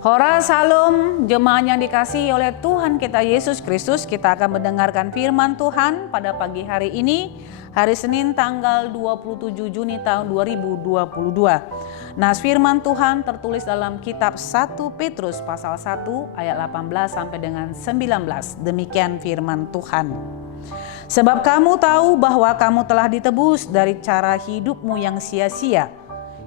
Hora Salam, jemaat yang dikasihi oleh Tuhan kita Yesus Kristus. Kita akan mendengarkan firman Tuhan pada pagi hari ini, hari Senin tanggal 27 Juni tahun 2022. Nah, firman Tuhan tertulis dalam kitab 1 Petrus pasal 1 ayat 18 sampai dengan 19. Demikian firman Tuhan. Sebab kamu tahu bahwa kamu telah ditebus dari cara hidupmu yang sia-sia,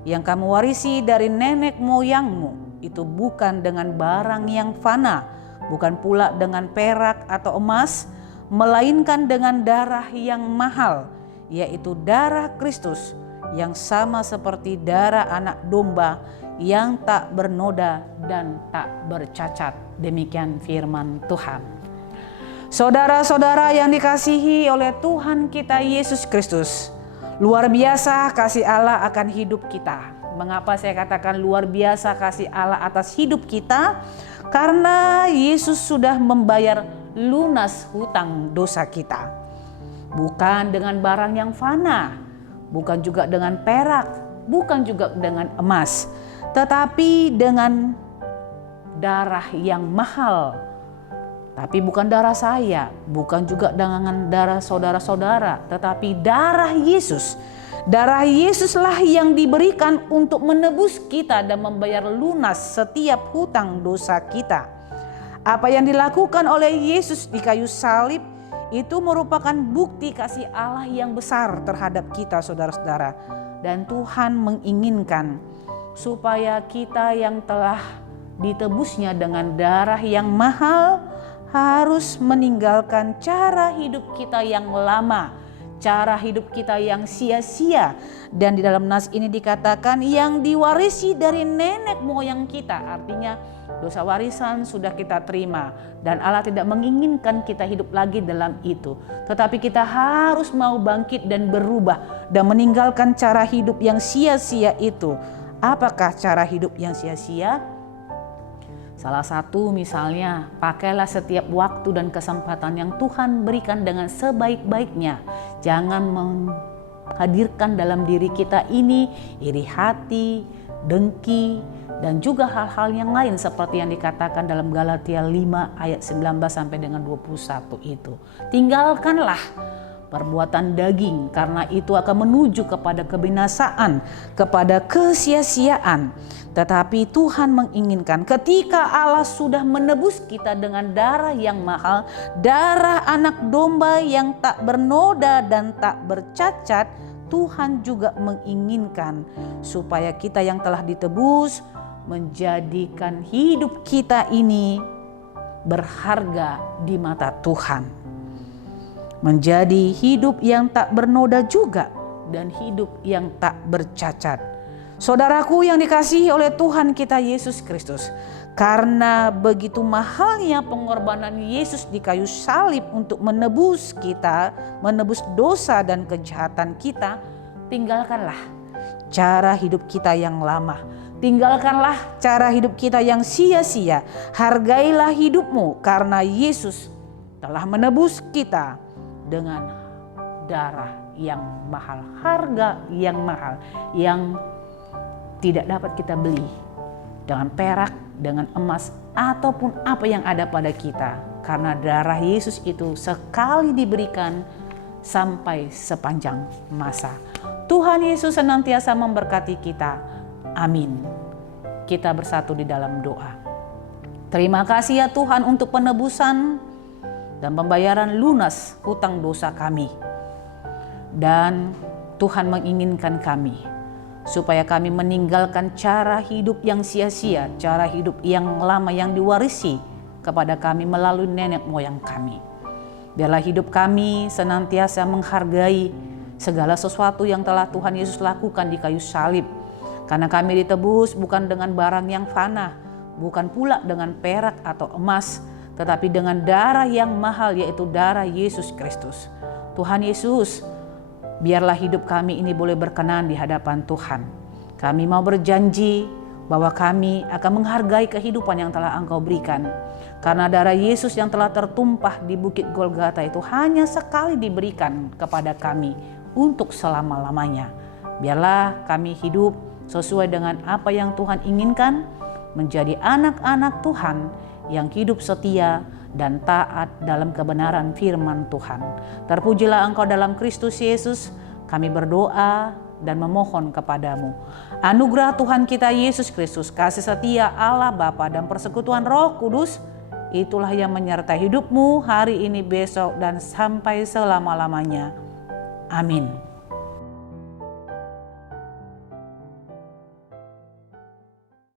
yang kamu warisi dari nenek moyangmu. Itu bukan dengan barang yang fana, bukan pula dengan perak atau emas, melainkan dengan darah yang mahal, yaitu darah Kristus, yang sama seperti darah anak domba yang tak bernoda dan tak bercacat. Demikian firman Tuhan. Saudara-saudara yang dikasihi oleh Tuhan kita Yesus Kristus, luar biasa kasih Allah akan hidup kita. Mengapa saya katakan luar biasa kasih Allah atas hidup kita? Karena Yesus sudah membayar lunas hutang dosa kita. Bukan dengan barang yang fana, bukan juga dengan perak, bukan juga dengan emas, tetapi dengan darah yang mahal. Tapi bukan darah saya, bukan juga dengan darah saudara-saudara, tetapi darah Yesus. Darah Yesuslah yang diberikan untuk menebus kita dan membayar lunas setiap hutang dosa kita. Apa yang dilakukan oleh Yesus di kayu salib itu merupakan bukti kasih Allah yang besar terhadap kita, saudara-saudara. Dan Tuhan menginginkan supaya kita yang telah ditebusnya dengan darah yang mahal harus meninggalkan cara hidup kita yang lama, cara hidup kita yang sia-sia. Dan di dalam nas ini dikatakan yang diwarisi dari nenek moyang kita. Artinya dosa warisan sudah kita terima dan Allah tidak menginginkan kita hidup lagi dalam itu. Tetapi kita harus mau bangkit dan berubah dan meninggalkan cara hidup yang sia-sia itu. Apakah cara hidup yang sia-sia? Salah satu misalnya, pakailah setiap waktu dan kesempatan yang Tuhan berikan dengan sebaik-baiknya. Jangan menghadirkan dalam diri kita ini iri hati, dengki, dan juga hal-hal yang lain seperti yang dikatakan dalam Galatia 5 ayat 19 sampai dengan 21 itu. Tinggalkanlah perbuatan daging, karena itu akan menuju kepada kebinasaan, kepada kesia-siaan. Tetapi Tuhan menginginkan ketika Allah sudah menebus kita dengan darah yang mahal, darah anak domba yang tak bernoda dan tak bercacat, Tuhan juga menginginkan supaya kita yang telah ditebus menjadikan hidup kita ini berharga di mata Tuhan. Menjadi hidup yang tak bernoda juga dan hidup yang tak bercacat. Saudaraku yang dikasihi oleh Tuhan kita Yesus Kristus, karena begitu mahalnya pengorbanan Yesus di kayu salib untuk menebus kita, menebus dosa dan kejahatan kita, tinggalkanlah cara hidup kita yang lama. Tinggalkanlah cara hidup kita yang sia-sia. Hargailah hidupmu karena Yesus telah menebus kita dengan darah yang mahal, harga yang mahal, yang tidak dapat kita beli dengan perak, dengan emas, ataupun apa yang ada pada kita. Karena darah Yesus itu sekali diberikan sampai sepanjang masa. Tuhan Yesus senantiasa memberkati kita. Amin. Kita bersatu di dalam doa. Terima kasih ya Tuhan untuk penebusan dan pembayaran lunas hutang dosa kami. Dan Tuhan menginginkan kami supaya kami meninggalkan cara hidup yang sia-sia, cara hidup yang lama yang diwarisi kepada kami melalui nenek moyang kami. Biarlah hidup kami senantiasa menghargai segala sesuatu yang telah Tuhan Yesus lakukan di kayu salib. Karena kami ditebus bukan dengan barang yang fana, bukan pula dengan perak atau emas, tetapi dengan darah yang mahal, yaitu darah Yesus Kristus. Tuhan Yesus, biarlah hidup kami ini boleh berkenan di hadapan Tuhan. Kami mau berjanji bahwa kami akan menghargai kehidupan yang telah Engkau berikan. Karena darah Yesus yang telah tertumpah di Bukit Golgata itu hanya sekali diberikan kepada kami untuk selama-lamanya. Biarlah kami hidup sesuai dengan apa yang Tuhan inginkan, menjadi anak-anak Tuhan yang hidup setia dan taat dalam kebenaran firman Tuhan. Terpujilah Engkau dalam Kristus Yesus. Kami berdoa dan memohon kepadamu. Anugerah Tuhan kita Yesus Kristus, kasih setia Allah Bapa dan persekutuan Roh Kudus, itulah yang menyertai hidupmu hari ini, besok, dan sampai selama-lamanya. Amin.